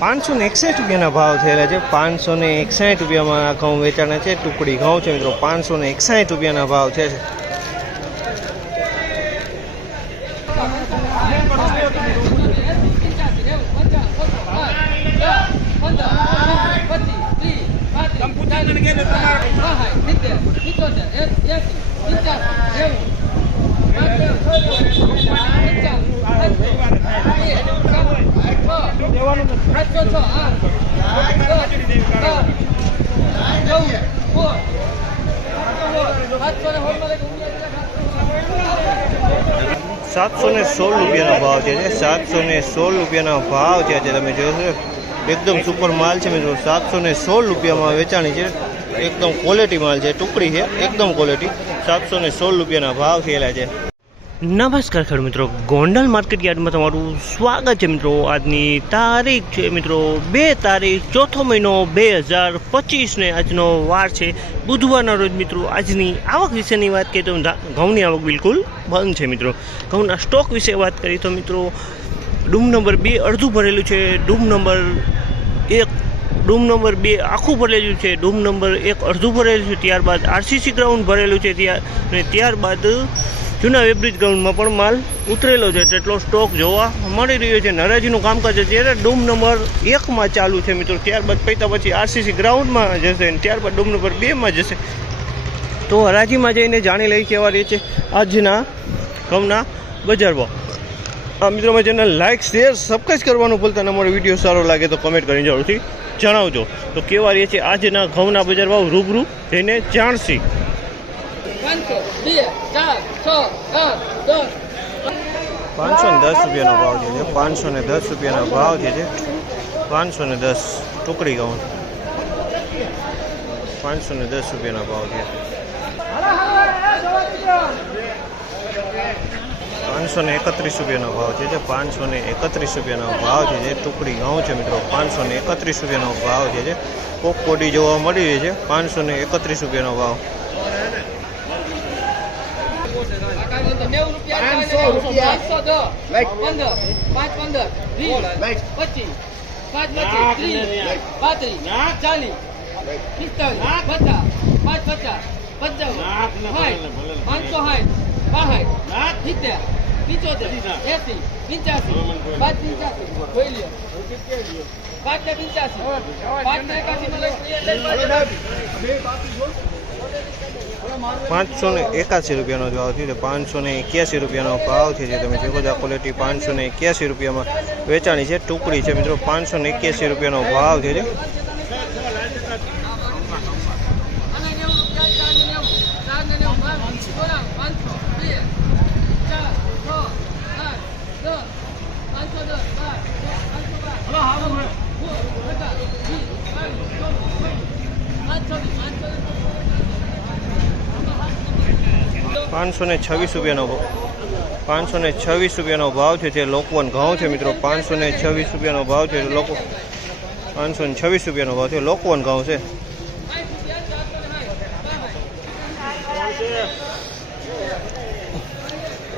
પાંચસો ને એકસઠ રૂપિયાના ભાવ થયેલા છે પાંચસો ને એકસાઠ રૂપિયામાં આ ઘઉં વેચાણા છે ટુકડી ઘઉં છે મિત્રો પાંચસો ને એકસાઠ રૂપિયાના ભાવ છે સાતસો ને સોળ રૂપિયાનો ભાવ છે સાતસો ને સોળ રૂપિયાનો ભાવ છે આજે તમે જોશો એકદમ સુપર માલ છે મિત્રો, સાતસો ને સોળ રૂપિયામાં વેચાણી છે. એકદમ ક્વોલિટી માલ છે, ટુકડી છે, એકદમ ક્વોલિટી સાતસો ને સોળ રૂપિયાના ભાવ થયેલા છે. નમસ્કાર ખેડૂત મિત્રો. ગોંડલ માર્કેટ યાર્ડમાં તમારું સ્વાગત છે મિત્રો. આજની તારીખ છે મિત્રો બે તારીખ, ચોથો મહિનો બે હજાર પચીસને આજનો વાર છે. બુધવારના રોજ મિત્રો આજની આવક વિશેની વાત કરીએ તો ઘઉંની આવક બિલકુલ બંધ છે મિત્રો. ઘઉંના સ્ટોક વિશે વાત કરીએ તો મિત્રો ડૂમ નંબર બે અડધું ભરેલું છે, ડૂમ નંબર એક, ડૂમ નંબર બે આખું ભરેલું છે, ડૂમ નંબર એક અડધું ભરેલું છે. ત્યારબાદ આરસીસી ગ્રાઉન્ડ ભરેલું છે ત્યાર અને ત્યારબાદ જૂના વેબ્રિજ ગ્રાઉન્ડમાં પણ માલ ઉતરેલો છે, તેટલો સ્ટોક જોવા મળી રહ્યો છે. નરાજીનું કામકાજ છે. ત્યારે ડૂમ નંબર એકમાં ચાલુ છે મિત્રો. ત્યારબાદ પૈતા પછી આરસીસી ગ્રાઉન્ડમાં જશે અને ત્યારબાદ ડૂમ નંબર બેમાં જશે. તો હરાજીમાં જઈને જાણી લઈ કેવા રહે છે આજના ઘઉંના બજારમાં આ મિત્રો મારી ચેનલ લાઇક શેર સબસ્ક્રાઈબ કરવાનું ભૂલતા ના. અમારો વીડિયો સારો લાગે તો કમેન્ટ કરીને જરૂરથી જણાવજો. તો કેવા રહે છે આજના ઘઉંના બજાર ભાવ રૂબરૂ જઈને જાણશી. બે દસ પાંચસો ને દસ રૂપિયાનો ભાવ જે છે, પાંચસો ને દસ રૂપિયાનો ભાવ જે છે, પાંચસો ને દસ ટુકડી ઘઉં પાંચસો ને દસ રૂપિયાનો ભાવ છે. પાંચસો ને એકત્રીસ રૂપિયાનો ભાવ છે જે પાંચસો ને એકત્રીસ રૂપિયાનો ભાવ છે જે ટુકડી ઘઉં છે મિત્રો. પાંચસો ને એકત્રીસ રૂપિયાનો ભાવ છે જે કોક કોડી જોવા મળી રહી છે, પાંચસો ને એકત્રીસ રૂપિયાનો ભાવ. નેવું રૂપિયા. પાંચસો દસ પંદર પાંચ પંદર વીસ પચીસ પાંચ પચીસ ત્રીસ પાંત્રીસ ચાલીસ પિસ્તાલીસ પચાસ પાંચ પચાસ પંચાવન સાઠ પાંચસો સાઠ બાસઠ સિત્તેર પિચોતેર એસી પંચ્યાસી પાંચ પંચ્યાસી જોઈ લ્યો. પાંચ ને પંચ્યાસી પાંચ ને એકાસી પાંચસો ને એકાસી રૂપિયાનો ભાવ થયો છે પાંચસો ને એક્યાસી રૂપિયાનો ભાવ છે જે તમે જોવો છો આ ક્વોલિટી પાંચસો ને એક્યાસી રૂપિયામાં વેચાણી છે ટુકડી છે મિત્રો પાંચસો ને એક્યાસી રૂપિયાનો ભાવ છે પાંચસો ને છવ્વીસ રૂપિયાનો પાંચસો ને છવ્વીસ રૂપિયાનો ભાવ છે જે લોકવન ઘઉં છે મિત્રો. પાંચસો ને છવ્વીસ રૂપિયાનો ભાવ છે લોકો પાંચસો ને છવ્વીસ રૂપિયાનો ભાવ છે. લોકવન ઘઉં છે.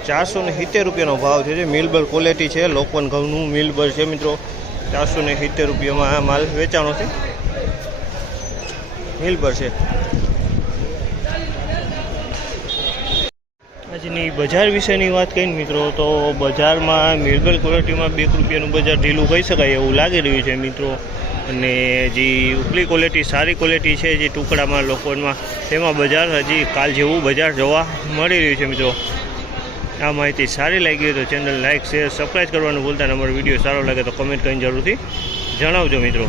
ચારસો ને સિત્તેર રૂપિયાનો ભાવ છે જે મિલબર ક્વોલિટી છે. લોકવન ઘઉંનું મિલબર છે મિત્રો. ચારસો ને સિત્તેર રૂપિયામાં આ માલ વેચાણો છે. મિલબર છે. આજની બજાર વિશેની વાત કરીને મિત્રો, તો બજારમાં મિર્ગલ ક્વોલિટીમાં બે રૂપિયાનું બજાર ઢીલું કહી શકાય એવું લાગી રહ્યું છે મિત્રો. અને જે ઉપલી ક્વોલિટી સારી ક્વોલિટી છે જે ટુકડામાં, લોકોમાં, તેમાં બજાર હજી કાલ જેવું બજાર જોવા મળી રહ્યું છે મિત્રો. આ માહિતી સારી લાગી હોય તો ચેનલ લાઇક શેર સબસ્ક્રાઈબ કરવાનું ભૂલતા નંબર વીડિયો સારો લાગે તો કમેન્ટ કરીને જરૂરથી જણાવજો મિત્રો.